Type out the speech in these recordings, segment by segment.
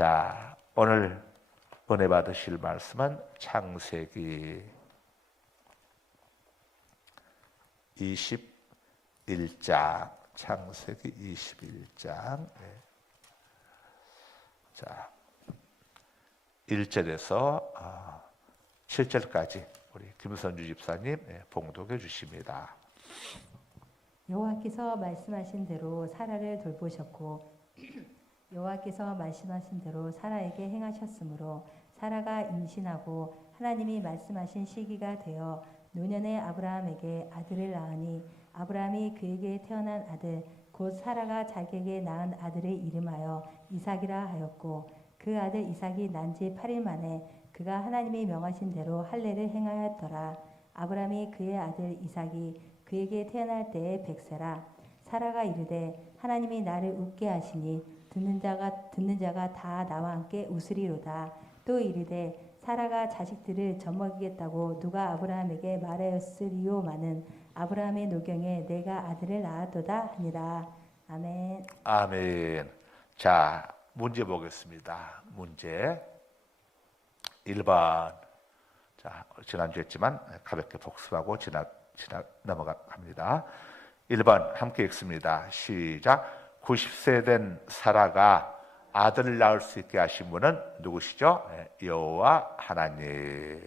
자, 오늘 은혜 받으실 말씀은 창세기 21장, 창세기 21장. 자, 1절에서 7절까지 우리 김선주 집사님 봉독해 주십니다. 여호와께서 말씀하신 대로 사라를 돌보셨고 여호와께서 말씀하신 대로 사라에게 행하셨으므로 사라가 임신하고 하나님이 말씀하신 시기가 되어 노년의 아브라함에게 아들을 낳으니 아브라함이 그에게 태어난 아들 곧 사라가 자기에게 낳은 아들의 이름하여 이삭이라 하였고 그 아들 이삭이 난 지 8일 만에 그가 하나님이 명하신 대로 할례를 행하였더라. 아브라함이 그의 아들 이삭이 그에게 태어날 때에 100세라. 사라가 이르되 하나님이 나를 웃게 하시니 듣는 자가 다 나와 함께 웃으리로다. 또 이르되 사라가 자식들을 젖먹이겠다고 누가 아브라함에게 말하였으리요마는 아브라함의 노경에 내가 아들을 낳았도다 하니라. 아멘. 아멘. 자, 문제 보겠습니다. 문제 1번. 자, 지난주 했지만 가볍게 복습하고 넘어갑니다. 1번 함께 읽습니다. 시작. 90세 된 사라가 아들을 낳을 수 있게 하신 분은 누구시죠? 여호와 하나님.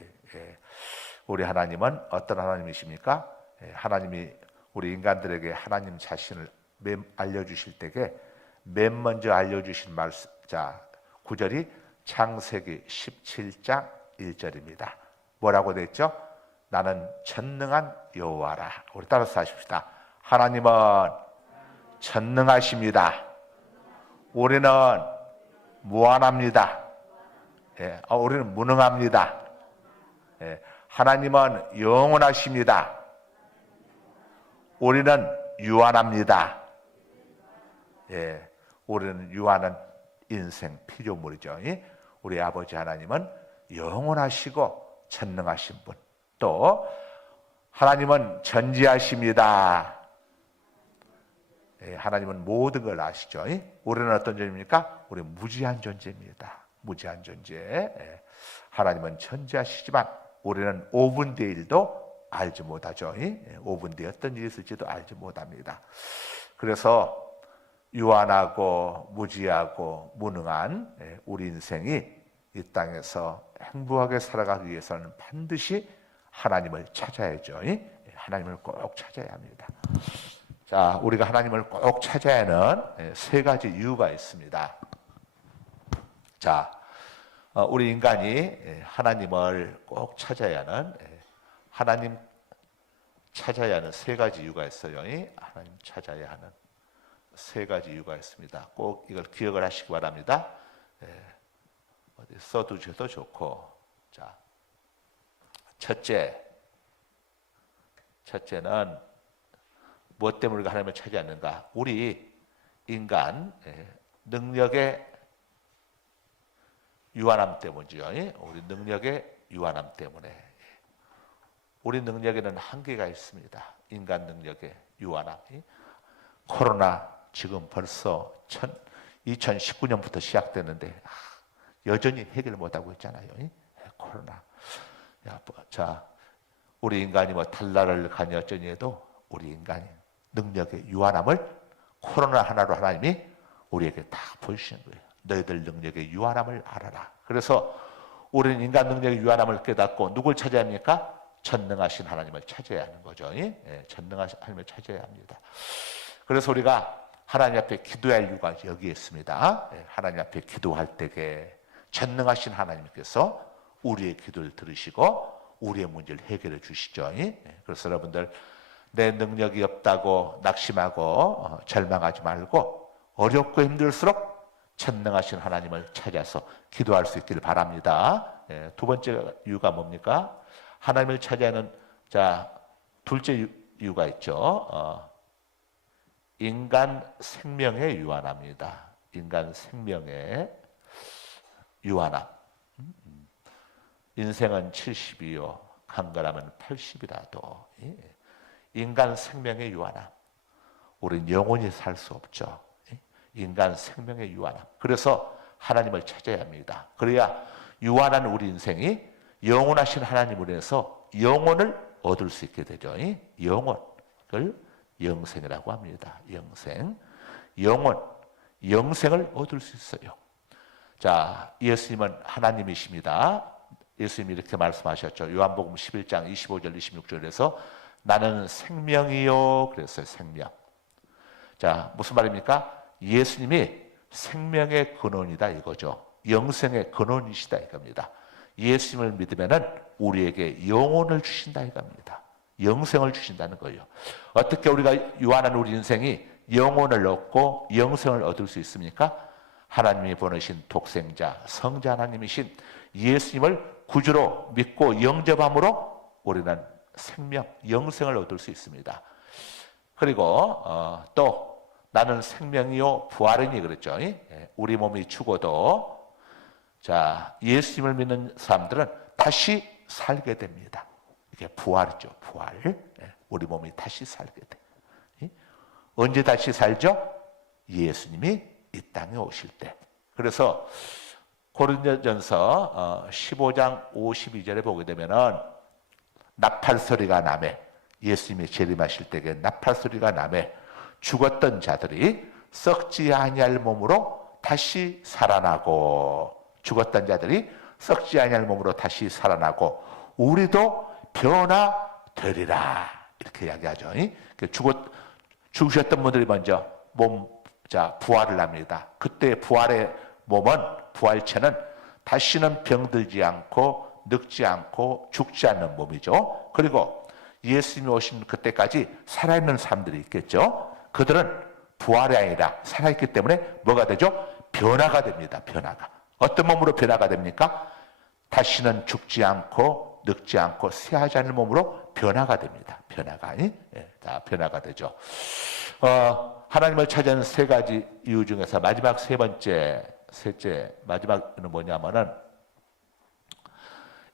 우리 하나님은 어떤 하나님이십니까? 하나님이 우리 인간들에게 하나님 자신을 알려주실 때에 맨 먼저 알려주신 말씀, 자, 구절이 창세기 17장 1절입니다. 뭐라고 됐죠? 나는 전능한 여호와라. 우리 따라서 하십시다. 하나님은 전능하십니다. 우리는 무한합니다. 우리는 무능합니다. 하나님은 영원하십니다. 우리는 유한합니다. 우리는 유한한 인생 피조물이죠. 우리 아버지 하나님은 영원하시고 전능하신 분. 또 하나님은 전지하십니다. 하나님은 모든 걸 아시죠. 우리는 어떤 존재입니까? 우리는 무지한 존재입니다. 무지한 존재. 하나님은 전지하시지만 우리는 5분 뒤의 일도 알지 못하죠. 5분 뒤에 어떤 일이 있을지도 알지 못합니다. 그래서 유한하고 무지하고 무능한 우리 인생이 이 땅에서 행복하게 살아가기 위해서는 반드시 하나님을 찾아야죠. 하나님을 꼭 찾아야 합니다. 자, 우리가 하나님을 꼭 찾아야 하는 세 가지 이유가 있습니다. 자, 우리 인간이 하나님을 꼭 찾아야 하는, 하나님 찾아야 하는 세 가지 이유가 있어요. 하나님 찾아야 하는 세 가지 이유가 있습니다. 꼭 이걸 기억을 하시기 바랍니다. 어디 써두셔도 좋고. 자, 첫째는 무엇 때문에 우리가 하나님을 찾지 않는가? 우리 인간 능력의 유한함 때문이죠. 우리 능력의 유한함 때문에. 우리 능력에는 한계가 있습니다. 인간 능력의 유한함. 코로나 지금 벌써 2019년부터 시작됐는데 여전히 해결 못하고 있잖아요. 코로나. 자, 우리 인간이 뭐 달나라를 가니 어쩌니 해도 우리 인간이 능력의 유한함을 코로나 하나로 하나님이 우리에게 다 보여주시는 거예요. 너희들 능력의 유한함을 알아라. 그래서 우리는 인간 능력의 유한함을 깨닫고 누굴 찾아야 합니까? 전능하신 하나님을 찾아야 하는 거죠. 전능하신 하나님을 찾아야 합니다. 그래서 우리가 하나님 앞에 기도할 이유가 여기에 있습니다. 하나님 앞에 기도할 때에 전능하신 하나님께서 우리의 기도를 들으시고 우리의 문제를 해결해 주시죠. 그래서 여러분들 내 능력이 없다고 낙심하고 절망하지 말고 어렵고 힘들수록 전능하신 하나님을 찾아서 기도할 수 있기를 바랍니다. 두 번째 이유가 뭡니까? 하나님을 찾아야 하는, 자, 둘째 이유가 있죠. 인간 생명의 유한함입니다. 인간 생명의 유한함. 인생은 70이요 강건하면 80이라도 인간 생명의 유한함. 우리는 영원히 살 수 없죠. 인간 생명의 유한함. 그래서 하나님을 찾아야 합니다. 그래야 유한한 우리 인생이 영원하신 하나님을 인해서 영혼을 얻을 수 있게 되죠. 영혼을 영생이라고 합니다. 영생, 영혼, 영생을 얻을 수 있어요. 자, 예수님은 하나님이십니다. 예수님이 이렇게 말씀하셨죠. 요한복음 11장 25절 26절에서 나는 생명이요 그랬어요. 생명. 자, 무슨 말입니까? 예수님이 생명의 근원이다 이거죠. 영생의 근원이시다 이겁니다. 예수님을 믿으면은 우리에게 영혼을 주신다 이겁니다. 영생을 주신다는 거예요. 어떻게 우리가 유한한 우리 인생이 영혼을 얻고 영생을 얻을 수 있습니까? 하나님이 보내신 독생자 성자 하나님이신 예수님을 구주로 믿고 영접함으로 우리는 생명, 영생을 얻을 수 있습니다. 그리고 또 나는 생명이요 부활이니 그랬죠. 우리 몸이 죽어도 자 예수님을 믿는 사람들은 다시 살게 됩니다. 이게 부활이죠. 부활. 우리 몸이 다시 살게 돼. 언제 다시 살죠? 예수님이 이 땅에 오실 때. 그래서 고린도전서 15장 52절에 보게 되면은 나팔 소리가 나매 예수님이 재림하실 때에 나팔 소리가 나매 죽었던 자들이 썩지 아니할 몸으로 다시 살아나고 죽었던 자들이 썩지 아니할 몸으로 다시 살아나고 우리도 변화되리라 이렇게 이야기하죠. 죽으셨던 분들이 먼저 부활을 합니다. 그때 부활의 몸은 부활체는 다시는 병들지 않고 늙지 않고 죽지 않는 몸이죠. 그리고 예수님이 오신 그때까지 살아있는 사람들이 있겠죠. 그들은 부활이 아니라 살아있기 때문에 뭐가 되죠? 변화가 됩니다. 변화가. 어떤 몸으로 변화가 됩니까? 다시는 죽지 않고 늙지 않고 쇠하지 않는 몸으로 변화가 됩니다. 변화가. 다 변화가 되죠. 하나님을 찾아는 세 가지 이유 중에서 마지막 셋째, 마지막은 뭐냐면은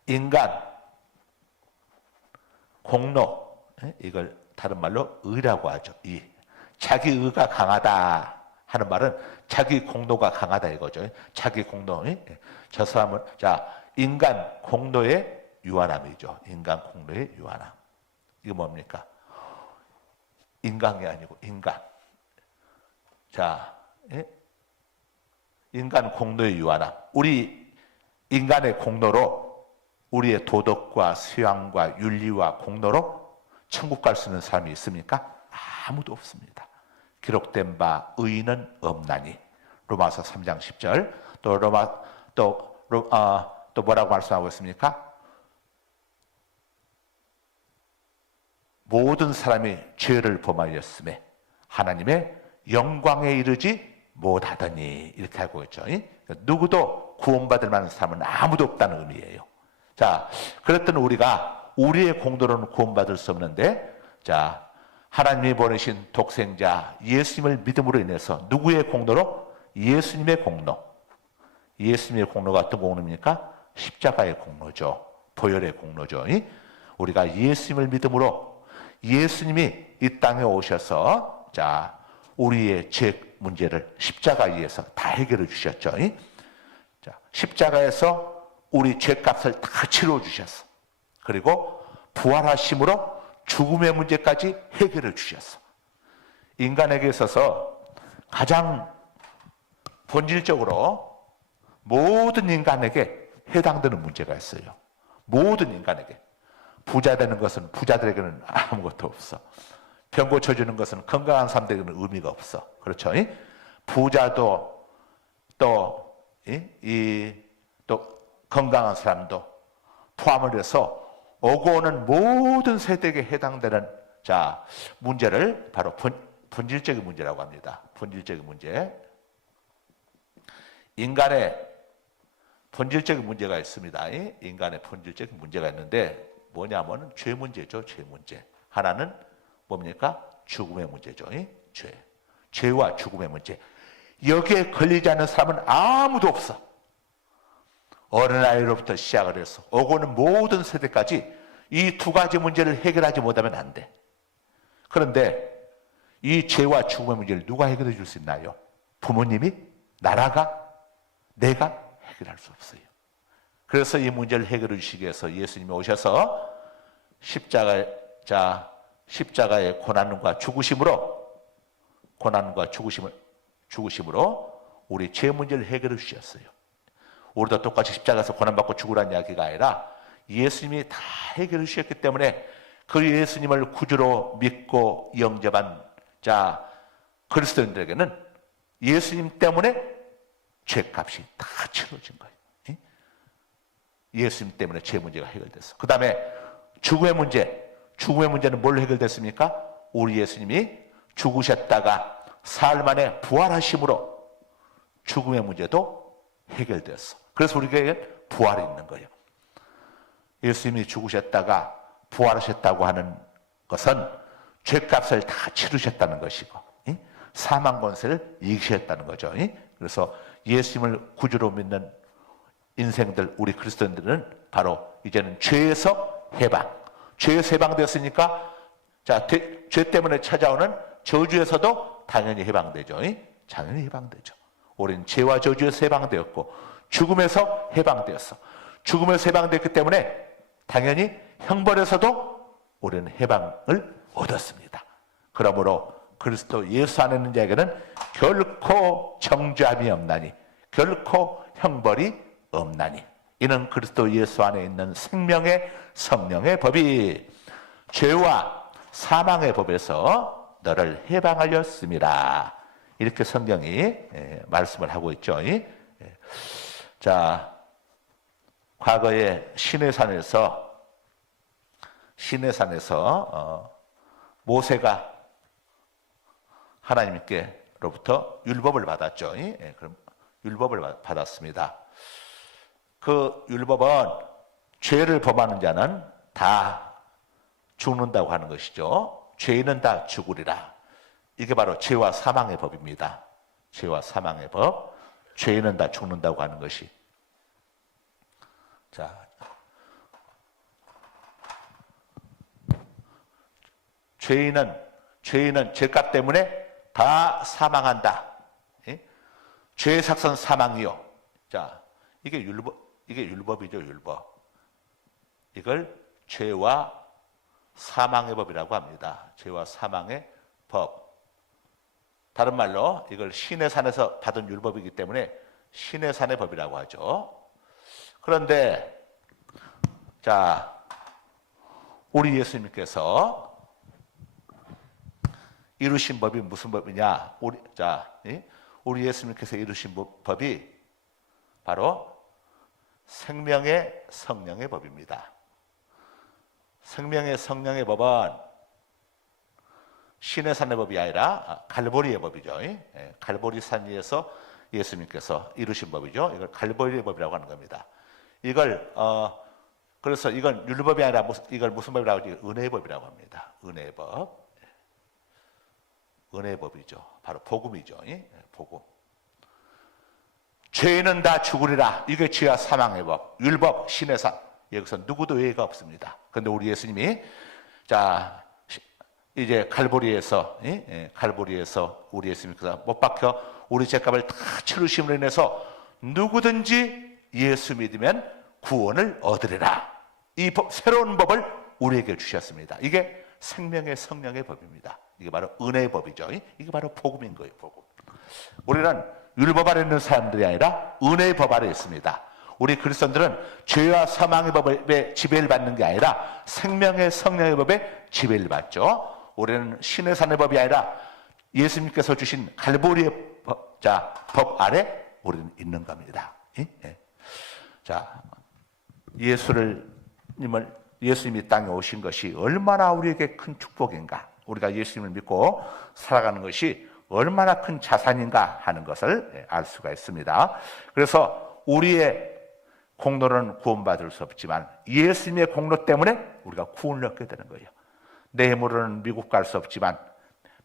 인간, 공로, 이걸 다른 말로 의라고 하죠. 자기 의가 강하다 하는 말은 자기 공로가 강하다 이거죠. 자기 공로. 저 사람은 인간 공로의 유한함이죠. 인간 공로의 유한함. 이거 뭡니까? 인간이 아니고 인간. 인간 공로의 유한함. 우리 인간의 공로로 우리의 도덕과 수양과 윤리와 공로로 천국 갈 수 있는 사람이 있습니까? 아무도 없습니다. 기록된 바 의인은 없나니. 로마서 3장 10절. 또 뭐라고 말씀하고 있습니까? 모든 사람이 죄를 범하였음에 하나님의 영광에 이르지 못하더니 이렇게 하고 있죠. 누구도 구원받을 만한 사람은 아무도 없다는 의미예요. 그랬던 우리가 우리의 공로로는 구원받을 수 없는데 하나님이 보내신 독생자 예수님을 믿음으로 인해서 누구의 공로로? 예수님의 공로. 예수님의 공로가 어떤 공로입니까? 십자가의 공로죠. 보혈의 공로죠. 우리가 예수님을 믿음으로 예수님이 이 땅에 오셔서 우리의 죄 문제를 십자가에서 다 해결해 주셨죠. 십자가에서 우리 죄값을 다 치러 주셨어. 그리고 부활하심으로 죽음의 문제까지 해결해 주셨어. 인간에게 있어서 가장 본질적으로 모든 인간에게 해당되는 문제가 있어요. 모든 인간에게. 부자 되는 것은 부자들에게는 아무것도 없어. 병 고쳐주는 것은 건강한 사람들에게는 의미가 없어. 그렇죠? 부자도 또 건강한 사람도 포함을 해서 오고 오는 모든 세대에게 해당되는 문제를 바로 본질적인 문제라고 합니다. 본질적인 문제. 인간의 본질적인 문제가 있습니다. 인간의 본질적인 문제가 있는데 뭐냐면은 죄 문제죠. 죄 문제. 하나는 뭡니까? 죽음의 문제죠. 죄와 죽음의 문제. 여기에 걸리지 않는 사람은 아무도 없어. 어린아이로부터 시작을 해서 오고는 모든 세대까지 이 두 가지 문제를 해결하지 못하면 안 돼. 그런데 이 죄와 죽음의 문제를 누가 해결해 줄 수 있나요? 부모님이? 나라가? 내가 해결할 수 없어요. 그래서 이 문제를 해결해 주시기 위해서 예수님이 오셔서 십자가의 고난과 죽으심으로 우리 죄 문제를 해결해 주셨어요. 우리도 똑같이 십자가에서 고난받고 죽으라는 이야기가 아니라 예수님이 다 해결해 주셨기 때문에 그 예수님을 구주로 믿고 영접한 그리스도인들에게는 예수님 때문에 죄값이 다 치러진 거예요. 예수님 때문에 죄 문제가 해결됐어. 그 다음에 죽음의 문제는 뭘로 해결됐습니까? 우리 예수님이 죽으셨다가 사흘 만에 부활하심으로 죽음의 문제도 해결됐어. 그래서 우리에게 부활이 있는 거예요. 예수님이 죽으셨다가 부활하셨다고 하는 것은 죄값을 다 치르셨다는 것이고 사망 권세를 이기셨다는 거죠. 그래서 예수님을 구주로 믿는 인생들, 우리 그리스도인들은 바로 이제는 죄에서 해방되었으니까 죄 때문에 찾아오는 저주에서도 당연히 해방되죠. 당연히 해방되죠. 우리는 죄와 저주에서 해방되었고 죽음에서 해방되었어. 죽음에서 해방되었기 때문에 당연히 형벌에서도 우리는 해방을 얻었습니다. 그러므로 그리스도 예수 안에 있는 자에게는 결코 정죄함이 없나니 결코 형벌이 없나니 이는 그리스도 예수 안에 있는 생명의 성령의 법이 죄와 사망의 법에서 너를 해방하였습니다. 이렇게 성경이 말씀을 하고 있죠. 자, 과거에 시내산에서 모세가 하나님께로부터 율법을 받았죠. 그럼 율법을 받았습니다. 그 율법은 죄를 범하는 자는 다 죽는다고 하는 것이죠. 죄인은 다 죽으리라. 이게 바로 죄와 사망의 법입니다. 죄와 사망의 법. 죄인은 다 죽는다고 하는 것이. 자, 죄인은 죄값 때문에 다 사망한다. 죄의 삭선 사망이요. 자, 이게 율법이죠, 율법. 이걸 죄와 사망의 법이라고 합니다. 죄와 사망의 법. 다른 말로 이걸 시내산에서 받은 율법이기 때문에 시내산의 법이라고 하죠. 그런데 자, 우리 예수님께서 이루신 법이 무슨 법이냐? 우리 예수님께서 이루신 법이 바로 생명의 성령의 법입니다. 생명의 성령의 법은 시내산의 법이 아니라 갈보리의 법이죠. 갈보리 산 위에서 예수님께서 이루신 법이죠. 이걸 갈보리의 법이라고 하는 겁니다. 그래서 이건 율법이 아니라 이걸 무슨 법이라고 하지? 은혜의 법이라고 합니다. 은혜의 법. 은혜의 법이죠. 바로 복음이죠. 복음. 죄인은 다 죽으리라. 이게 죄와 사망의 법. 율법, 시내산. 여기서 누구도 예외가 없습니다. 그런데 우리 예수님이 이제 갈보리에서 우리 예수님께서 못 박혀 우리 죄값을 다 치르심으로 인해서 누구든지 예수 믿으면 구원을 얻으리라. 이 새로운 법을 우리에게 주셨습니다. 이게 생명의 성령의 법입니다. 이게 바로 은혜의 법이죠. 이게 바로 복음인 거예요. 복음. 우리는 율법 아래 있는 사람들이 아니라 은혜의 법 아래 있습니다. 우리 그리스도인들은 죄와 사망의 법에 지배를 받는 게 아니라 생명의 성령의 법에 지배를 받죠. 우리는 시내산의 법이 아니라 예수님께서 주신 갈보리의 법 아래 우리는 있는 겁니다. 자, 예수님이 땅에 오신 것이 얼마나 우리에게 큰 축복인가, 우리가 예수님을 믿고 살아가는 것이 얼마나 큰 자산인가 하는 것을 알 수가 있습니다. 그래서 우리의 공로는 구원받을 수 없지만 예수님의 공로 때문에 우리가 구원을 얻게 되는 거예요. 내 힘으로는 미국 갈 수 없지만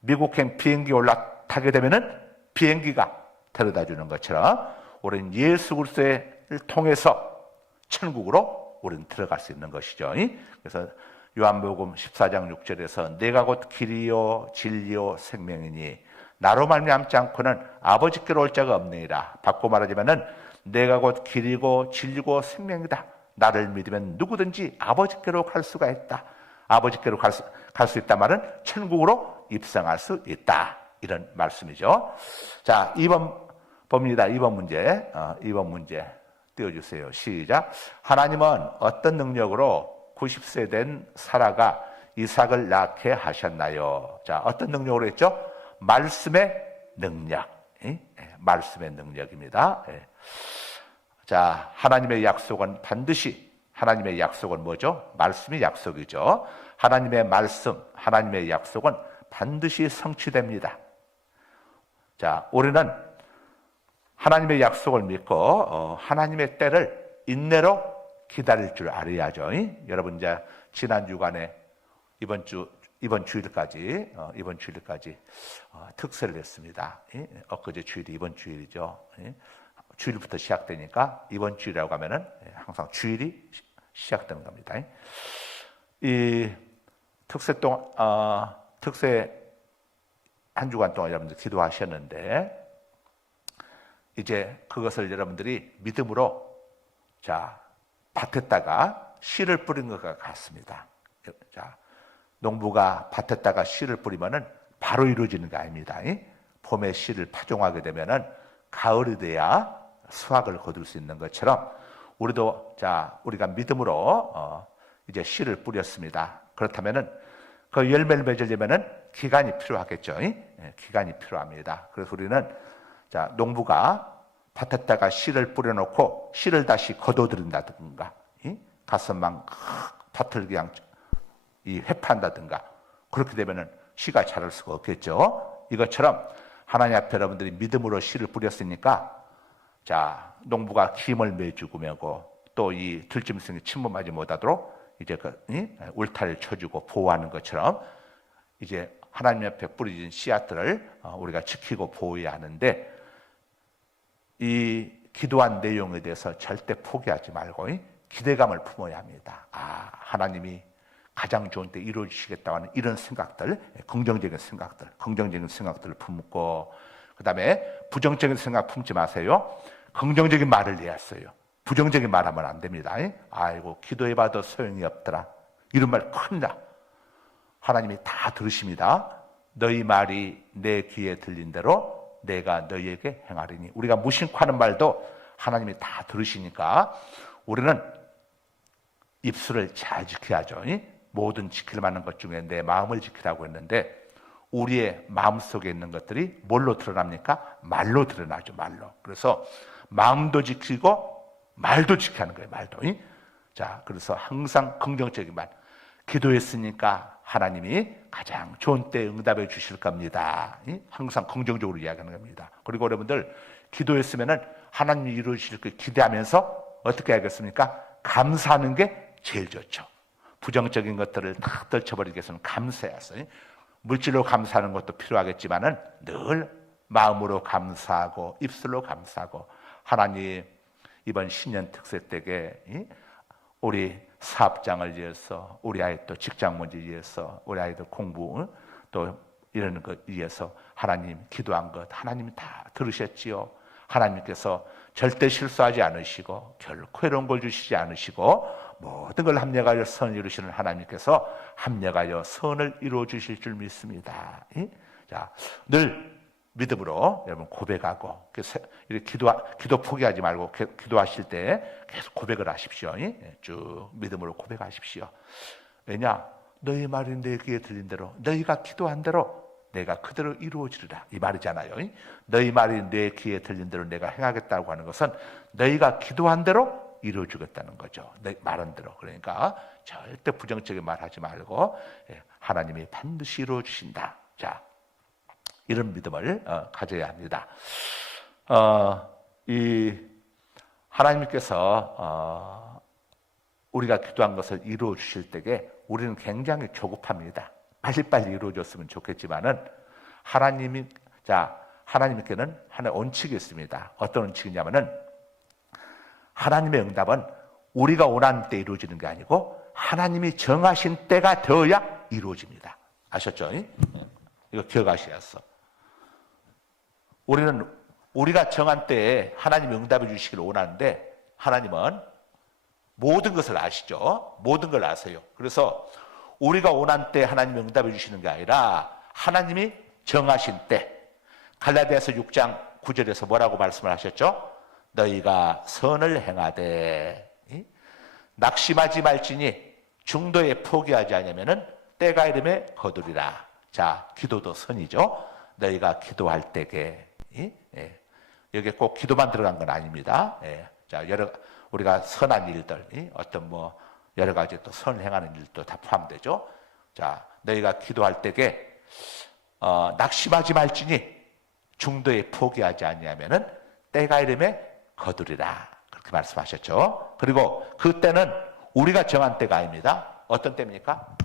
미국행 비행기 올라타게 되면은 비행기가 데려다 주는 것처럼 우리는 예수 그리스도를 통해서 천국으로 우리는 들어갈 수 있는 것이죠. 그래서 요한복음 14장 6절에서 내가 곧 길이요 진리요 생명이니 나로 말미암지 않고는 아버지께로 올 자가 없느니라. 바꿔 말하자면은 내가 곧 길이고 진리고 생명이다. 나를 믿으면 누구든지 아버지께로 갈 수가 있다. 아버지께로 갈 수 있다 말은 천국으로 입성할 수 있다. 이런 말씀이죠. 자, 2번 봅니다. 2번 문제. 2번 문제 띄워주세요. 시작. 하나님은 어떤 능력으로 90세 된 사라가 이삭을 낳게 하셨나요? 자, 어떤 능력으로 했죠? 말씀의 능력. 말씀의 능력입니다. 자, 하나님의 약속은 반드시, 하나님의 약속은 뭐죠? 말씀이 약속이죠. 하나님의 말씀, 하나님의 약속은 반드시 성취됩니다. 자, 우리는 하나님의 약속을 믿고 하나님의 때를 인내로 기다릴 줄 알아야죠. 여러분 이제 지난 주간에 이번 주일까지 특세를 했습니다. 엊그제 주일이 이번 주일이죠. 주일부터 시작되니까 이번 주일이라고 하면은 항상 주일이 시작되는 겁니다. 이 특세 한 주간 동안 여러분들 기도하셨는데 이제 그것을 여러분들이 믿음으로 자 밭에다가 씨를 뿌린 것과 같습니다. 자, 농부가 밭에다가 씨를 뿌리면은 바로 이루어지는 게 아닙니다. 봄에 씨를 파종하게 되면은 가을이 돼야 수확을 거둘 수 있는 것처럼 우리도 자 우리가 믿음으로 이제 씨를 뿌렸습니다. 그렇다면은 그 열매를 맺으려면은 기간이 필요하겠죠. 기간이 필요합니다. 그래서 우리는 자 농부가 밭에다가 씨를 뿌려놓고 씨를 다시 거둬들인다든가 가서 막 밭을 그냥 이 회파한다든가 그렇게 되면은 씨가 자랄 수가 없겠죠. 이것처럼 하나님 앞에 여러분들이 믿음으로 씨를 뿌렸으니까 자 농부가 기임을 매주고 매고 또 이 들짐승이 침범하지 못하도록 이제 울타리를 쳐주고 보호하는 것처럼 이제 하나님 앞에 뿌려진 씨앗들을 우리가 지키고 보호해야 하는데 이 기도한 내용에 대해서 절대 포기하지 말고 기대감을 품어야 합니다. 아, 하나님이 가장 좋은 때 이루어 주시겠다고 하는 이런 생각들, 긍정적인 생각들을 품고 그다음에 부정적인 생각 품지 마세요. 긍정적인 말을 해야 써요. 부정적인 말하면 안 됩니다. 아이고 기도해봐도 소용이 없더라. 이런 말 큰일 나. 하나님이 다 들으십니다. 너희 말이 내 귀에 들린 대로 내가 너희에게 행하리니. 우리가 무심코 하는 말도 하나님이 다 들으시니까 우리는 입술을 잘 지켜야죠. 모든 지킬 만한 것 중에 내 마음을 지키라고 했는데 우리의 마음속에 있는 것들이 뭘로 드러납니까? 말로 드러나죠. 말로. 그래서 마음도 지키고 말도 지켜야 하는 거예요. 말도. 자, 그래서 항상 긍정적인 말. 기도했으니까 하나님이 가장 좋은 때 응답해 주실 겁니다. 항상 긍정적으로 이야기하는 겁니다. 그리고 여러분들 기도했으면은 하나님이 이루어 주실 걸 기대하면서 어떻게 하겠습니까? 감사하는 게 제일 좋죠. 부정적인 것들을 다 떨쳐버리기 위해서는 감사해야어요. 물질로 감사하는 것도 필요하겠지만은 늘 마음으로 감사하고 입술로 감사하고 하나님 이번 신년 특세 때에 우리 사업장을 위해서 우리 아이 또 직장 문제 위해서 우리 아이들 공부 또 이런 것 위해서 하나님 기도한 것 하나님이 다 들으셨지요. 하나님께서 절대 실수하지 않으시고 결코 이런 걸 주시지 않으시고 모든 걸 합력하여 선을 이루시는 하나님께서 합력하여 선을 이루어 주실 줄 믿습니다. 자, 늘 믿음으로 여러분 고백하고 이렇게 기도 포기하지 말고 기도하실 때 계속 고백을 하십시오. 쭉 믿음으로 고백하십시오. 왜냐? 너희 말이 내 귀에 들린 대로 너희가 기도한 대로 내가 그대로 이루어지리라 이 말이잖아요. 너희 말이 내 귀에 들린 대로 내가 행하겠다고 하는 것은 너희가 기도한 대로 이루어주겠다는 거죠. 내 말한 대로. 그러니까 절대 부정적인 말 하지 말고 하나님이 반드시 이루어주신다. 자, 이런 믿음을 가져야 합니다. 이 하나님께서 우리가 기도한 것을 이루어 주실 때에 우리는 굉장히 조급합니다. 빨리빨리 이루어졌으면 좋겠지만은 하나님께는 하나의 원칙이 있습니다. 어떤 원칙이냐면은 하나님의 응답은 우리가 원하는 때 이루어지는 게 아니고 하나님이 정하신 때가 되어야 이루어집니다. 아셨죠? 이거 기억하셔야겠어. 우리는 우리가 정한 때에 하나님이 응답해 주시기를 원하는데 하나님은 모든 것을 아시죠? 모든 걸 아세요. 그래서 우리가 원한 때 하나님이 응답해 주시는 게 아니라 하나님이 정하신 때, 갈라디아서 6장 9절에서 뭐라고 말씀을 하셨죠? 너희가 선을 행하되 낙심하지 말지니 중도에 포기하지 않으면은 때가 이름에 거두리라. 자, 기도도 선이죠. 너희가 기도할 때게, 여기 꼭 기도만 들어간 건 아닙니다. 자, 우리가 선한 일들, 어떤 뭐 여러 가지 또 선을 행하는 일도 다 포함되죠. 자, 너희가 기도할 때게 낙심하지 말지니 중도에 포기하지 아니하면은 때가 이름에 거두리라. 그렇게 말씀하셨죠. 그리고 그때는 우리가 정한 때가 아닙니다. 어떤 때입니까?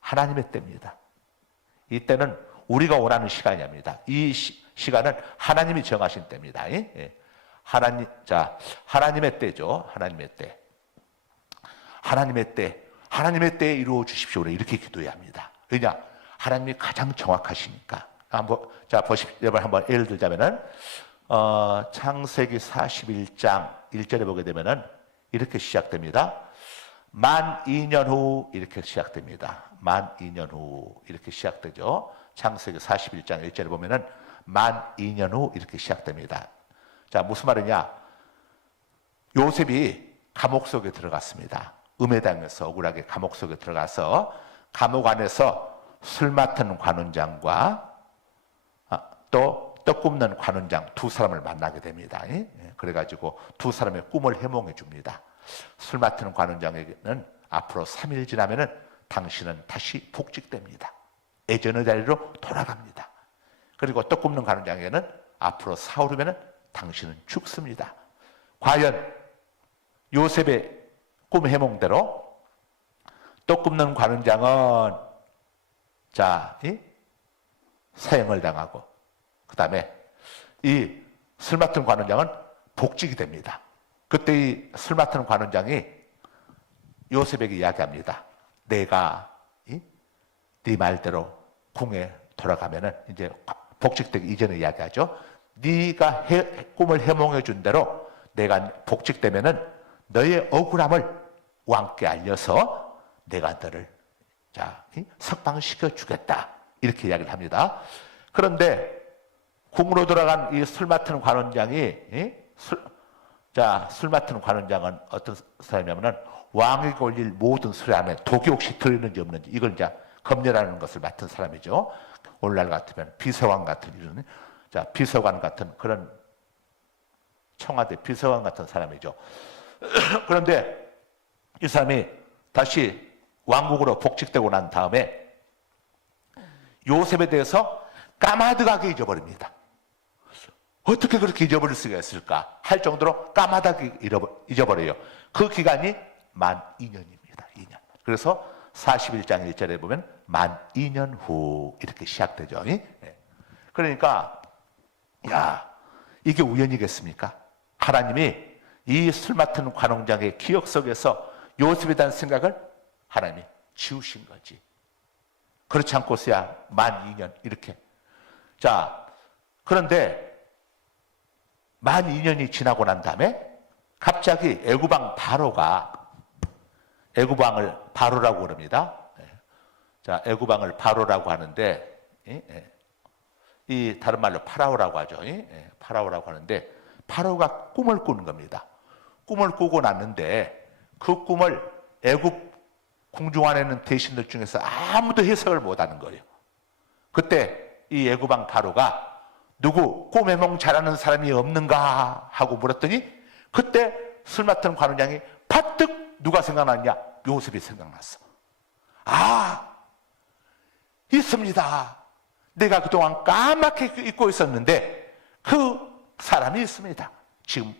하나님의 때입니다. 이때는 우리가 원하는 시간이 아닙니다. 이 시간은 하나님이 정하신 때입니다. 하나님의 때죠. 하나님의 때. 하나님의 때에 이루어 주십시오. 이렇게 기도해야 합니다. 왜냐? 하나님이 가장 정확하시니까. 자, 여러분 한번 예를 들자면은, 창세기 41장 1절에 보게 되면은 이렇게 시작됩니다. 만 2년 후 이렇게 시작됩니다. 만 2년 후 이렇게 시작되죠. 창세기 41장 1절에 보면은 만 2년 후 이렇게 시작됩니다. 자, 무슨 말이냐? 요셉이 감옥 속에 들어갔습니다. 음해당해서 억울하게 감옥 속에 들어가서 감옥 안에서 술 맡은 관원장과 또 떡 굽는 관원장 두 사람을 만나게 됩니다. 그래가지고 두 사람의 꿈을 해몽해 줍니다. 술 맡은 관원장에게는 앞으로 3일 지나면은 당신은 다시 복직됩니다. 예전의 자리로 돌아갑니다. 그리고 떡 굽는 관원장에게는 앞으로 사흘 후면은 당신은 죽습니다. 과연 요셉의 꿈 해몽대로 떡 굽는 관원장은 사형을 당하고 그 다음에 이 술 맡은 관원장은 복직이 됩니다. 그때 이 술 맡은 관원장이 요셉에게 이야기합니다. 내가 네 말대로 궁에 돌아가면은 이제 복직되기 이전에 이야기하죠. 네가 꿈을 해몽해 준 대로 내가 복직되면은 너의 억울함을 왕께 알려서 내가 너를 석방시켜 주겠다. 이렇게 이야기를 합니다. 그런데 궁으로 돌아간 이 술 맡은 관원장이 술 맡은 관원장은 어떤 사람이냐면은 왕에게 올릴 모든 술 안에 독이 혹시 들어있는지 없는지 이걸 이제 검열하는 것을 맡은 사람이죠. 오늘날 같으면 비서관 같은 이런, 비서관 같은 그런 청와대 비서관 같은 사람이죠. 그런데 이 사람이 다시 왕국으로 복직되고 난 다음에 요셉에 대해서 까마득하게 잊어버립니다. 어떻게 그렇게 잊어버릴 수가 있을까 할 정도로 까마득하게 잊어버려요. 그 기간이 만 2년입니다. 2년. 그래서 41장 1절에 보면 만 2년 후 이렇게 시작되죠. 그러니까 이게 우연이겠습니까? 하나님이 이 술 맡은 관원장의 기억 속에서 요셉에 대한 생각을 하나님이 지우신 거지. 그렇지 않고서야 만 2년 이렇게. 그런데 만 2년이 지나고 난 다음에 갑자기 애굽왕 애굽왕을 바로라고 그럽니다. 애굽왕을 바로라고 하는데 이 다른 말로 파라오라고 하죠. 파라오라고 하는데 파라오가 꿈을 꾸는 겁니다. 꿈을 꾸고 났는데 그 꿈을 애굽 궁중 안에 있는 대신들 중에서 아무도 해석을 못하는 거예요. 그때 이 애굽왕 바로가 누구 꿈 해몽 잘하는 사람이 없는가 하고 물었더니 그때 술 맡은 관원장이 파뜩 누가 생각났냐? 요셉이 생각났어. 있습니다. 내가 그동안 까맣게 잊고 있었는데 그 사람이 있습니다. 지금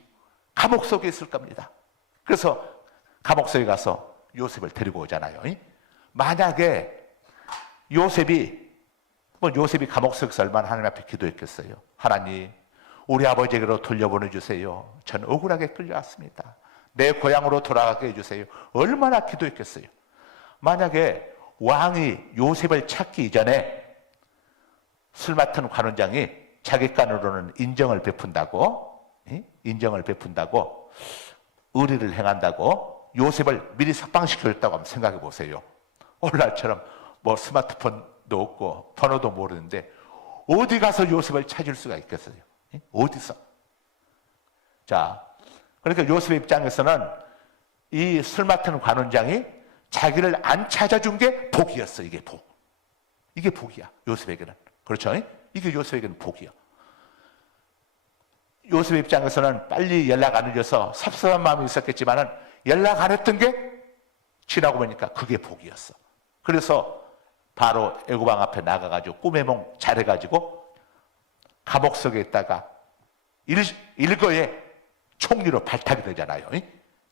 감옥 속에 있을 겁니다. 그래서 감옥 속에 가서 요셉을 데리고 오잖아요. 만약에 요셉이 감옥 속에서 얼마나 하나님 앞에 기도했겠어요. 하나님, 우리 아버지에게로 돌려보내주세요. 전 억울하게 끌려왔습니다. 내 고향으로 돌아가게 해주세요. 얼마나 기도했겠어요. 만약에 왕이 요셉을 찾기 이전에 술 맡은 관원장이 자객간으로는 인정을 베푼다고, 인정을 베푼다고, 의리를 행한다고 요셉을 미리 석방시켜줬다고 한번 생각해 보세요. 오늘날처럼 뭐 스마트폰도 없고 번호도 모르는데 어디 가서 요셉을 찾을 수가 있겠어요? 어디서? 자, 그러니까 요셉의 입장에서는 이 술 맡은 관원장이 자기를 안 찾아준 게 복이었어. 이게 복. 이게 복이야. 요셉에게는. 그렇죠? 이게 요셉에게는 복이야. 요셉의 입장에서는 빨리 연락 안 해줘서 섭섭한 마음이 있었겠지만은 연락 안 했던 게 지나고 보니까 그게 복이었어. 그래서 바로 애고방 앞에 나가가지고 꿈의 몽 잘해가지고 감옥 속에 있다가 일거에 총리로 발탁이 되잖아요.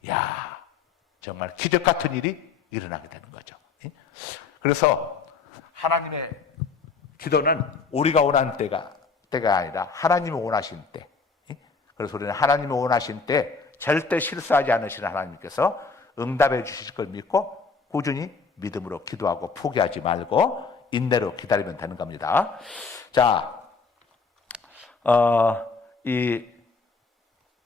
야, 정말 기적 같은 일이 일어나게 되는 거죠. 그래서 하나님의 기도는 우리가 원하는 때가 아니라 하나님이 원하신 때. 그래서 우리는 하나님이 원하신 때 절대 실수하지 않으시는 하나님께서 응답해 주실 걸 믿고 꾸준히 믿음으로 기도하고 포기하지 말고 인내로 기다리면 되는 겁니다. 자,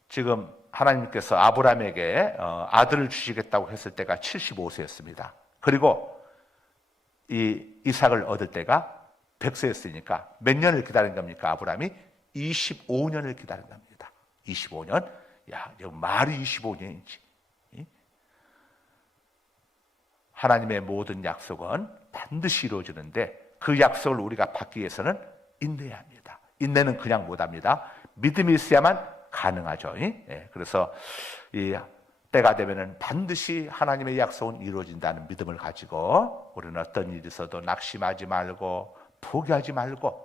지금 하나님께서 아브라함에게 아들을 주시겠다고 했을 때가 75세였습니다. 그리고 이 이삭을 얻을 때가 100세였으니까 몇 년을 기다린 겁니까? 아브라함이 25년을 기다린 겁니다. 25년. 야, 말이 25년인지. 하나님의 모든 약속은 반드시 이루어지는데 그 약속을 우리가 받기 위해서는 인내해야 합니다. 인내는 그냥 못합니다. 믿음이 있어야만 가능하죠. 그래서 이 때가 되면은 반드시 하나님의 약속은 이루어진다는 믿음을 가지고 우리는 어떤 일이 있어도 낙심하지 말고 포기하지 말고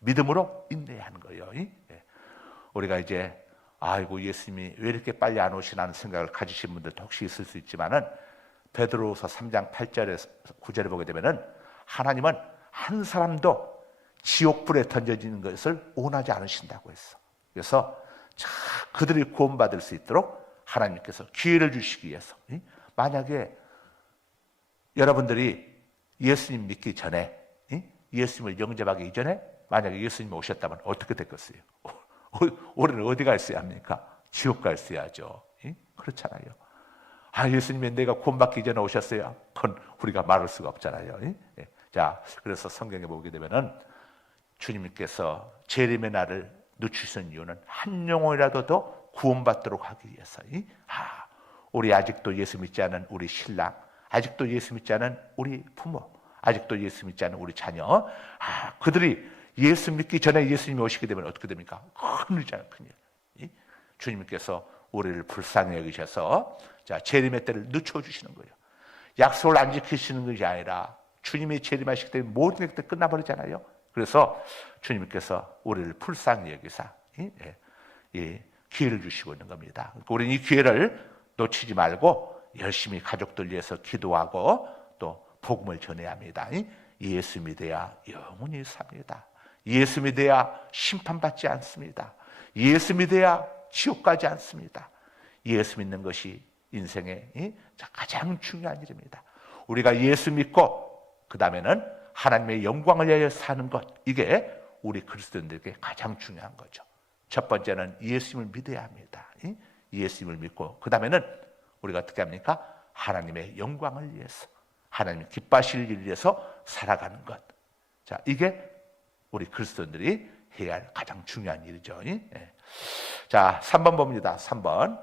믿음으로 인내해야 하는 거예요. 우리가 이제 아이고 예수님이 왜 이렇게 빨리 안 오시나는 생각을 가지신 분들도 혹시 있을 수 있지만은 베드로후서 3장 8절에서 9절에 보게 되면은 하나님은 한 사람도 지옥불에 던져지는 것을 원하지 않으신다고 했어. 그래서 그들이 구원받을 수 있도록 하나님께서 기회를 주시기 위해서. 만약에 여러분들이 예수님 믿기 전에, 예수님을 영접하기 이전에 만약에 예수님이 오셨다면 어떻게 됐겠어요? 우리는 어디 가 있어야 합니까? 지옥 가 있어야죠. 그렇잖아요. 아, 예수님이 내가 구원받기 전에 오셨어요? 그건 우리가 말할 수가 없잖아요. 자, 그래서 성경에 보게 되면은 주님께서 재림의 날을 늦추신 이유는 한 영혼이라도 더 구원받도록 하기 위해서. 우리 아직도 예수 믿지 않은 우리 신랑, 아직도 예수 믿지 않은 우리 부모, 아직도 예수 믿지 않은 우리 자녀, 그들이 예수 믿기 전에 예수님이 오시게 되면 어떻게 됩니까? 큰일이잖아요, 큰일. 주님께서 우리를 불쌍히 여기셔서 자, 재림의 때를 늦춰주시는 거예요. 약속을 안 지키시는 것이 아니라 주님이 재림하시기 때문에 모든 것들이 끝나버리잖아요. 그래서 주님께서 우리를 불쌍히 여기사 기회를 주시고 있는 겁니다. 우리는 이 기회를 놓치지 말고 열심히 가족들 위해서 기도하고 또 복음을 전해야 합니다. 예수 믿어야 영원히 삽니다. 예수 믿어야 심판받지 않습니다. 예수 믿어야 지옥 가지 않습니다. 예수 믿는 것이 인생의 가장 중요한 일입니다. 우리가 예수 믿고 그 다음에는 하나님의 영광을 위하여 사는 것, 이게 우리 그리스도인들에게 가장 중요한 거죠. 첫 번째는 예수님을 믿어야 합니다. 예수님을 믿고 그 다음에는 우리가 어떻게 합니까? 하나님의 영광을 위해서, 하나님 기뻐하실 일을 위해서 살아가는 것. 자, 이게 우리 그리스도인들이 해야 할 가장 중요한 일이죠. 자, 3번 봅니다. 3번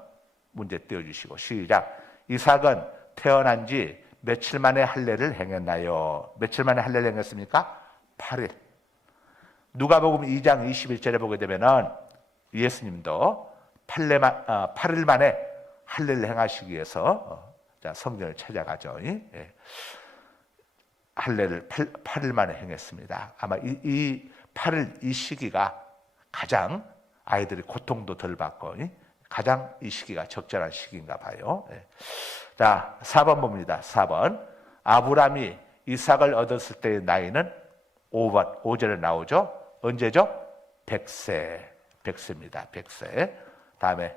문제 띄워주시고 시작. 이삭은 태어난 지 며칠 만에 할례를 행했나요? 며칠 만에 할례를 행했습니까? 8일. 누가복음 2장 21절에 보게 되면은 예수님도 8일 만에 할례를 행하시기 위해서 자, 성전을 찾아가죠. 할례를 8일 만에 행했습니다. 아마 이 8일 이 시기가 가장 아이들이 고통도 덜 받고 가장 이 시기가 적절한 시기인가 봐요. 자, 4번 봅니다. 4번. 아브라함이 이삭을 얻었을 때의 나이는 5번, 5절에 나오죠. 언제죠? 100세. 100세입니다. 100세. 다음에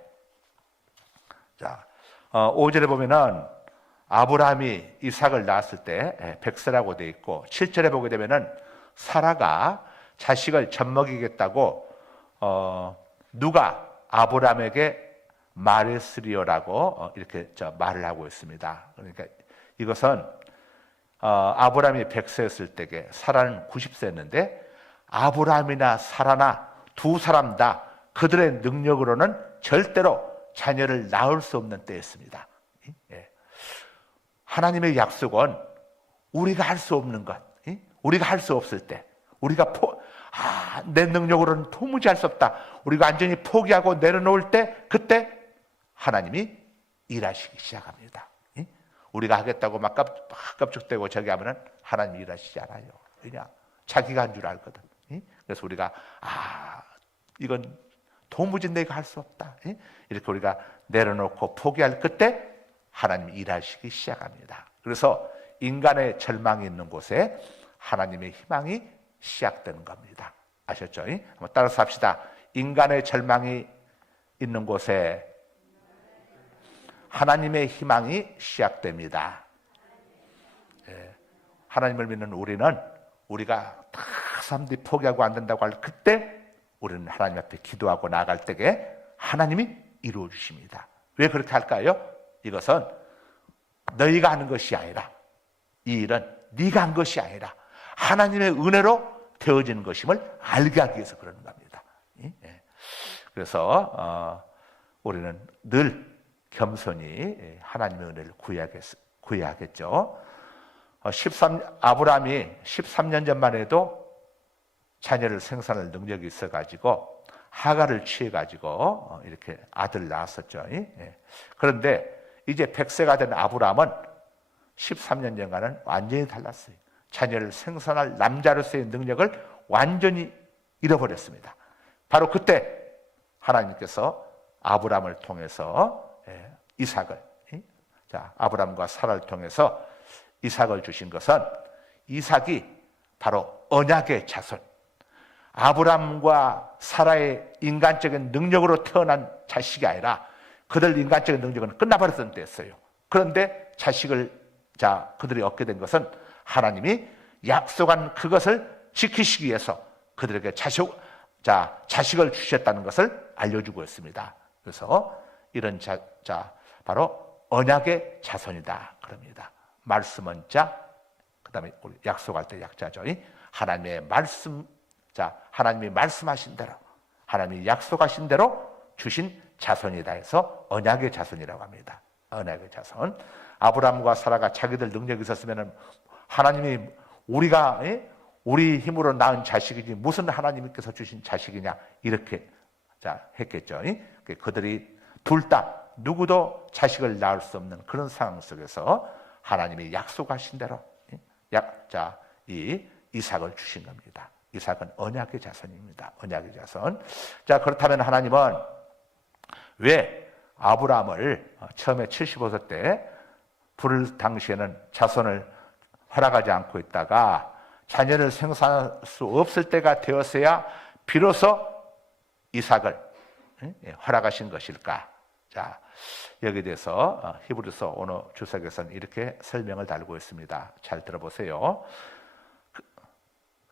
자, 5절에 보면은 아브라함이 이삭을 낳았을 때 100세라고 되어 있고 7절에 보게 되면은 사라가 자식을 젖먹이겠다고 누가 아브라함에게 말했으리요라고 이렇게 말을 하고 있습니다. 그러니까 이것은 아브라함이 100세였을 때에 사라는 90세였는데 아브라함이나 사라나 두 사람 다 그들의 능력으로는 절대로 자녀를 낳을 수 없는 때였습니다. 하나님의 약속은 우리가 할 수 없는 것, 우리가 할 수 없을 때, 우리가 내 능력으로는 도무지 할 수 없다, 우리가 완전히 포기하고 내려놓을 때, 그때 하나님이 일하시기 시작합니다. 우리가 하겠다고 막 깝죽대고 저기 하면은 하나님이 일하시지 않아요. 그냥 자기가 한 줄 알거든. 그래서 우리가 이건 도무지 내가 할 수 없다, 이렇게 우리가 내려놓고 포기할 그때 하나님이 일하시기 시작합니다. 그래서 인간의 절망이 있는 곳에 하나님의 희망이 시작되는 겁니다. 아셨죠? 한번 따라서 합시다. 인간의 절망이 있는 곳에 하나님의 희망이 시작됩니다. 하나님을 믿는 우리는 우리가 다 사람들이 포기하고 안 된다고 할 그때 우리는 하나님 앞에 기도하고 나아갈 때에 하나님이 이루어 주십니다. 왜 그렇게 할까요? 이것은 너희가 하는 것이 아니라, 이 일은 네가 한 것이 아니라 하나님의 은혜로 되어지는 것임을 알게 하기 위해서 그러는 겁니다. 그래서 우리는 늘 겸손히 하나님의 은혜를 구해야겠죠. 아브라함이 13년 전만 해도 자녀를 생산할 능력이 있어가지고 하가를 취해가지고 이렇게 아들 낳았었죠. 그런데 이제 100세가 된 아브라함은 13년 전과는 완전히 달랐어요. 자녀를 생산할 남자로서의 능력을 완전히 잃어버렸습니다. 바로 그때 하나님께서 아브라함을 통해서 이삭을, 아브라함과 사라를 통해서 이삭을 주신 것은, 이삭이 바로 언약의 자손, 아브라함과 사라의 인간적인 능력으로 태어난 자식이 아니라 그들 인간적인 능력은 끝나버렸던 때였어요. 그런데 자식을 그들이 얻게 된 것은 하나님이 약속한 그것을 지키시기 위해서 그들에게 자식을 주셨다는 것을 알려주고 있습니다. 그래서 이런 바로 언약의 자손이다 그럽니다. 말씀은 자, 그 다음에 약속할 때 약자죠. 하나님의 말씀, 하나님이 말씀하신 대로, 하나님이 약속하신 대로 주신 자손이다 해서 언약의 자손이라고 합니다. 언약의 자손. 아브라함과 사라가 자기들 능력이 있었으면 하나님이 우리 힘으로 낳은 자식이지 무슨 하나님께서 주신 자식이냐 이렇게 했겠죠. 그들이 둘 다 누구도 자식을 낳을 수 없는 그런 상황 속에서 하나님이 약속하신 대로 이 이삭을 주신 겁니다. 이삭은 언약의 자손입니다. 언약의 자손. 그렇다면 하나님은 왜 아브라함을 처음에 75세 때 부를 당시에는 자손을 허락하지 않고 있다가 자녀를 생산할 수 없을 때가 되었어야 비로소 이삭을 허락하신 것일까? 여기에 대해서 히브리서 오늘 주석에서는 이렇게 설명을 달고 있습니다. 잘 들어보세요.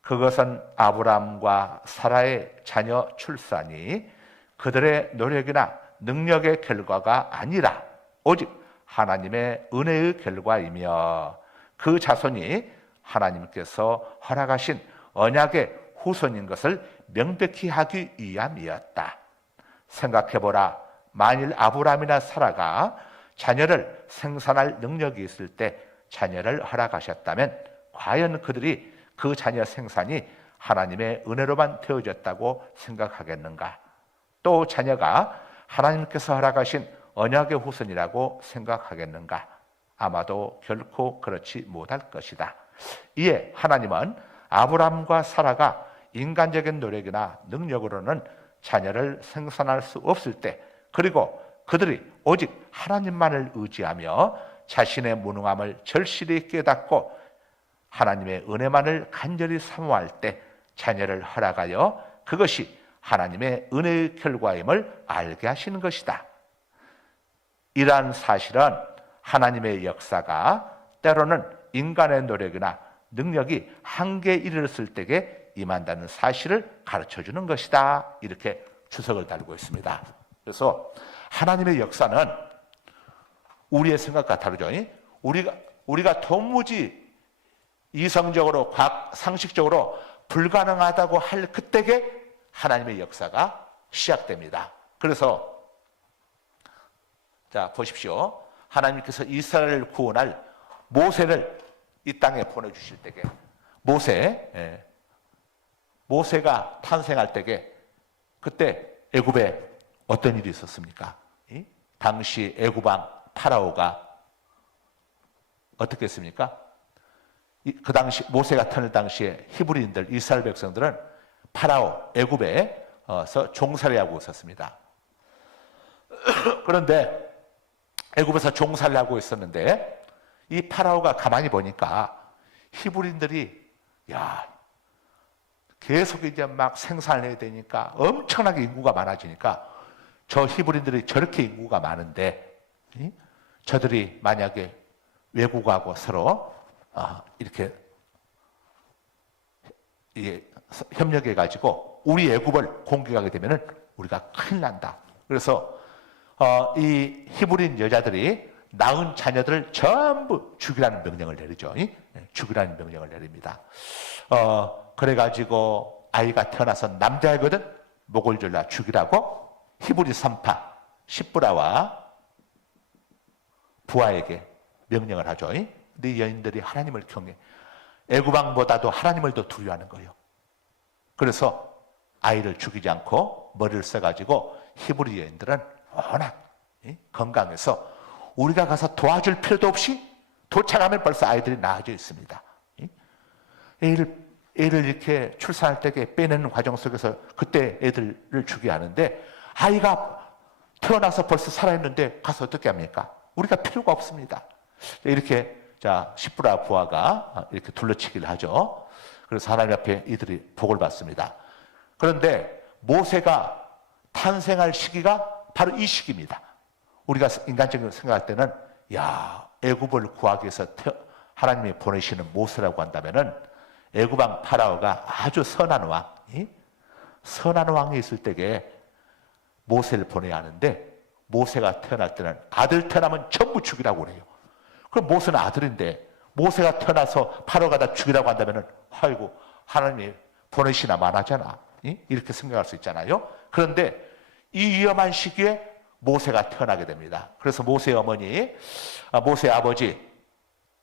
그것은 아브라함과 사라의 자녀 출산이 그들의 노력이나 능력의 결과가 아니라 오직 하나님의 은혜의 결과이며 그 자손이 하나님께서 허락하신 언약의 후손인 것을 명백히 하기 위함이었다. 생각해보라. 만일 아브라함이나 사라가 자녀를 생산할 능력이 있을 때 자녀를 허락하셨다면 과연 그들이 그 자녀 생산이 하나님의 은혜로만 되어졌다고 생각하겠는가? 또 자녀가 하나님께서 허락하신 언약의 후손이라고 생각하겠는가? 아마도 결코 그렇지 못할 것이다. 이에 하나님은 아브라함과 사라가 인간적인 노력이나 능력으로는 자녀를 생산할 수 없을 때, 그리고 그들이 오직 하나님만을 의지하며 자신의 무능함을 절실히 깨닫고 하나님의 은혜만을 간절히 사모할 때 자녀를 허락하여 그것이 하나님의 은혜의 결과임을 알게 하시는 것이다. 이러한 사실은 하나님의 역사가 때로는 인간의 노력이나 능력이 한계에 이르렀을 때에 임한다는 사실을 가르쳐주는 것이다. 이렇게 주석을 달고 있습니다. 그래서 하나님의 역사는 우리의 생각과 다르죠. 우리가 도무지 이성적으로 과학 상식적으로 불가능하다고 할 그때에 하나님의 역사가 시작됩니다. 그래서 자 보십시오. 하나님께서 이스라엘을 구원할 모세를 이 땅에 보내주실 때에 모세가 탄생할 때에 그때 애굽에 어떤 일이 있었습니까? 당시 애굽 왕 파라오가 어떻게 했습니까? 그 당시 모세가 태어날 당시에 히브리인들 이스라엘 백성들은 파라오 애굽에서 종살이 하고 있었습니다. 그런데 애굽에서 종살이 하고 있었는데 이 파라오가 가만히 보니까 히브리인들이 계속 이제 막 생산을 해야 되니까 엄청나게 인구가 많아지니까 저 히브리인들이 저렇게 인구가 많은데 저들이 만약에 외국하고 서로 이렇게 협력해 가지고 우리 애굽을 공격하게 되면은 우리가 큰일 난다. 그래서 이 히브리인 여자들이 낳은 자녀들을 전부 죽이라는 명령을 내리죠. 죽이라는 명령을 내립니다. 그래가지고 아이가 태어나서 남자이거든 목을 졸라 죽이라고 히브리 산파 십브라와 부하에게 명령을 하죠. 근데 여인들이 하나님을 경외, 애굽왕보다도 하나님을 더 두려워하는 거예요. 그래서 아이를 죽이지 않고 머리를 써가지고 히브리 여인들은 워낙 건강해서 우리가 가서 도와줄 필요도 없이 도착하면 벌써 아이들이 나아져 있습니다. 애를 이렇게 출산할 때 빼내는 과정 속에서 그때 애들을 죽여야 하는데 아이가 태어나서 벌써 살아있는데 가서 어떻게 합니까? 우리가 필요가 없습니다. 이렇게 십브라 부하가 이렇게 둘러치기를 하죠. 그래서 하나님 앞에 이들이 복을 받습니다. 그런데 모세가 탄생할 시기가 바로 이 시기입니다. 우리가 인간적으로 생각할 때는 애굽을 구하기 위해서 하나님이 보내시는 모세라고 한다면은 애굽 왕 파라오가 아주 선한 왕이 있을 때에 모세를 보내야 하는데 모세가 태어날 때는 아들 태어나면 전부 죽이라고 그래요. 그럼 모세는 아들인데 모세가 태어나서 파라오가 다 죽이라고 한다면은 아이고 하나님이 보내시나 만하잖아. 이렇게 생각할 수 있잖아요. 그런데 이 위험한 시기에 모세가 태어나게 됩니다. 그래서 모세의 어머니, 모세의 아버지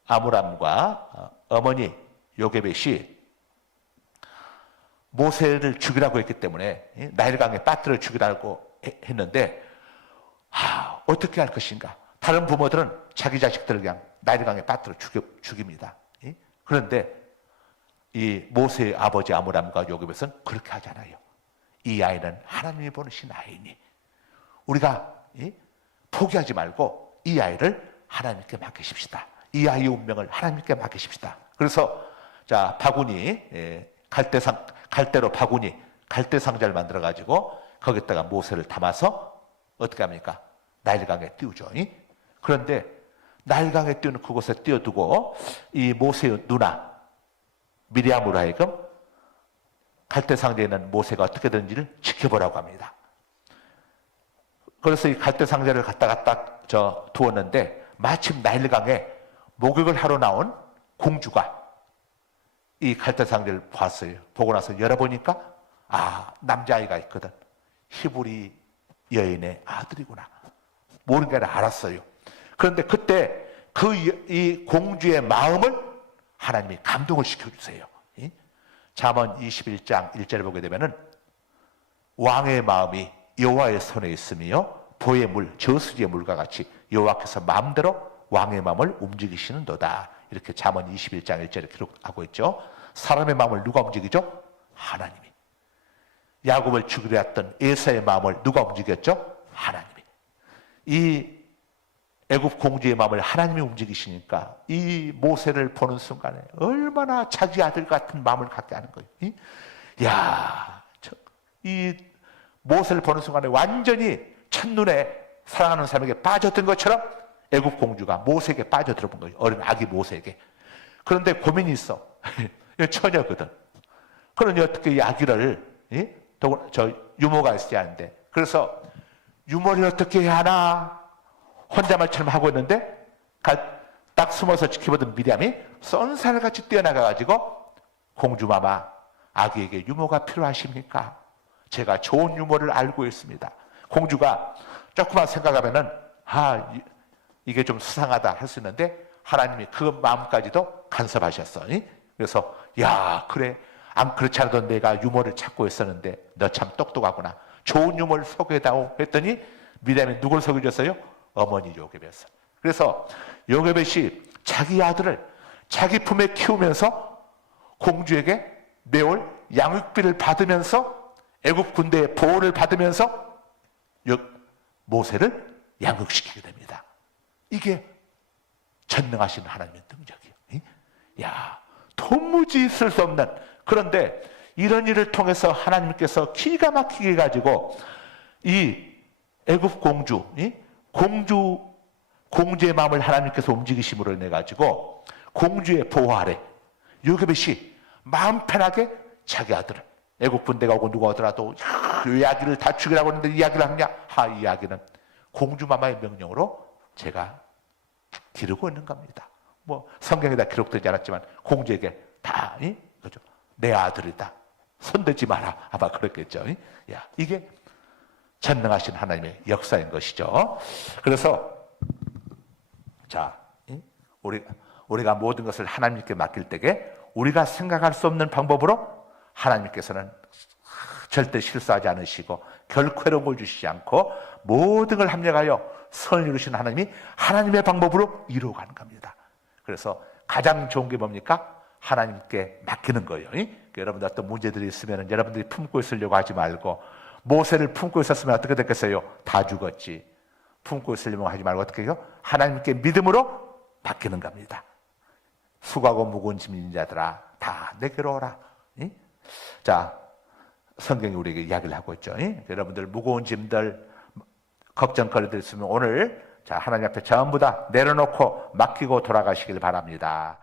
아므람과 어머니 요게벳이 모세를 죽이라고 했기 때문에 나일강에 빠뜨려 죽이라고 했는데 어떻게 할 것인가? 다른 부모들은 자기 자식들을 그냥 나일강에 빠뜨려 죽입니다. 그런데 이 모세의 아버지 아므람과 요게벳은 그렇게 하잖아요. 이 아이는 하나님이 보내신 아이니 우리가 포기하지 말고 이 아이를 하나님께 맡기십시다. 이 아이의 운명을 하나님께 맡기십시다. 그래서 바구니 갈대로 바구니 갈대 상자를 만들어 가지고 거기다가 모세를 담아서 어떻게 합니까? 나일강에 띄우죠. 그런데 나일강에 띄우는 그곳에 띄워두고 이 모세의 누나 미리암으로 하여금 갈대 상자에 있는 모세가 어떻게 되는지를 지켜보라고 합니다. 그래서 이 갈대 상자를 갖다가 딱 두었는데 마침 나일강에 목욕을 하러 나온 공주가 이 갈대 상자를 봤어요. 보고 나서 열어보니까 남자아이가 있거든. 히브리 여인의 아들이구나. 모르는 게 아니라 알았어요. 그런데 그때 이 공주의 마음을 하나님이 감동을 시켜주세요. 잠언 21장 1절에 보게 되면은 왕의 마음이 여호와의 손에 있으며 보의 물, 저수지의 물과 같이 여호와께서 마음대로 왕의 마음을 움직이시는도다. 이렇게 잠언 21장 1절에 기록하고 있죠. 사람의 마음을 누가 움직이죠? 하나님이. 야곱을 죽이려 했던 에사의 마음을 누가 움직였죠? 하나님이. 이 애굽 공주의 마음을 하나님이 움직이시니까 이 모세를 보는 순간에 얼마나 자기 아들 같은 마음을 갖게 하는 거예요. 이 모세를 보는 순간에 완전히 첫눈에 사랑하는 사람에게 빠졌던 것처럼 애굽 공주가 모세에게 빠져들어본 거예요. 어린 아기 모세에게. 그런데 고민이 있어. 처녀거든. 그러니 어떻게 이 아기를, 저 유모가 있어야 하는데, 그래서 유모를 어떻게 해야 하나 혼자 말처럼 하고 있는데 딱 숨어서 지켜보던 미리암이 쏜살같이 뛰어나가가지고 공주마마, 아기에게 유모가 필요하십니까? 제가 좋은 유모를 알고 있습니다. 공주가 조금만 생각하면은 이게 좀 수상하다 할 수 있는데 하나님이 그 마음까지도 간섭하셨어. 그래서 야 그래 안 그렇지 않아도 내가 유모를 찾고 있었는데 너 참 똑똑하구나. 좋은 유모를 소개해다오 했더니 미리암이 누굴 소개해줬어요? 어머니 요게벳을. 그래서 요게벳이 자기 아들을 자기 품에 키우면서 공주에게 매월 양육비를 받으면서 애국 군대의 보호를 받으면서 모세를 양육시키게 됩니다. 이게 전능하신 하나님의 능력이에요. 야, 도무지 있을 수 없는. 그런데 이런 일을 통해서 하나님께서 기가 막히게 가지고 이 애굽 공주의 마음을 하나님께서 움직이심으로 인해 가지고 공주의 보호 아래 요게벳이 마음 편하게 자기 아들을 애국 군대가 오고 누가 오더라도 이 아기를 다 죽이라고 하는데 이 아기를 하느냐? 이 아기는 공주마마의 명령으로 제가 기르고 있는 겁니다. 뭐 성경에 다 기록되지 않았지만 공주에게 다 그죠? 내 아들이다. 손대지 마라. 아마 그랬겠죠. 야, 이게 전능하신 하나님의 역사인 것이죠. 그래서 자, 우리가 모든 것을 하나님께 맡길 때에 우리가 생각할 수 없는 방법으로 하나님께서는 절대 실수하지 않으시고 결코 해로운 걸 주시지 않고 모든 걸 합력하여 선을 이루신 하나님이 하나님의 방법으로 이루어가는 겁니다. 그래서 가장 좋은 게 뭡니까? 하나님께 맡기는 거예요. 여러분들 어떤 문제들이 있으면 여러분들이 품고 있으려고 하지 말고 모세를 품고 있었으면 어떻게 됐겠어요? 다 죽었지. 품고 있으려고 하지 말고 어떻게 해요? 하나님께 믿음으로 맡기는 겁니다. 수고하고 무거운 짐진 자들아 다 내게로 오라. 자, 성경이 우리에게 이야기를 하고 있죠. 여러분들 무거운 짐들 걱정거리들 있으면 오늘 자 하나님 앞에 전부 다 내려놓고 맡기고 돌아가시길 바랍니다.